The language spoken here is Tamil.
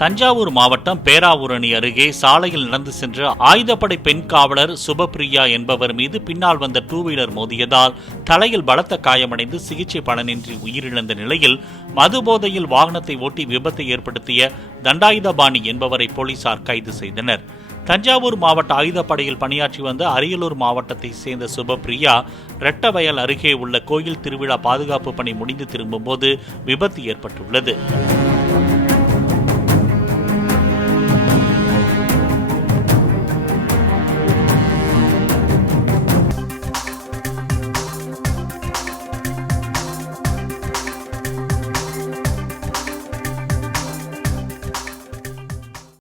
தஞ்சாவூர் மாவட்டம் பேராவூரணி அருகே சாலையில் நடந்து சென்ற ஆயுதப்படை பெண் காவலர் சுபப்பிரியா என்பவர் மீது பின்னால் வந்த டூ வீலர் மோதியதால் தலையில் பலத்த காயமடைந்து சிகிச்சை பலனின்றி உயிரிழந்த நிலையில் மதுபோதையில் வாகனத்தை ஓட்டி விபத்தை ஏற்படுத்திய தண்டாயுதபாணி என்பவரை போலீசார் கைது செய்தனர். தஞ்சாவூர் மாவட்ட ஆயுதப்படையில் பணியாற்றி வந்த அரியலூர் மாவட்டத்தை சேர்ந்த சுபப்பிரியா ரெட்டவயல் அருகே உள்ள கோயில் திருவிழா பாதுகாப்பு பணி முடிந்து திரும்பும்போது விபத்து ஏற்பட்டுள்ளது.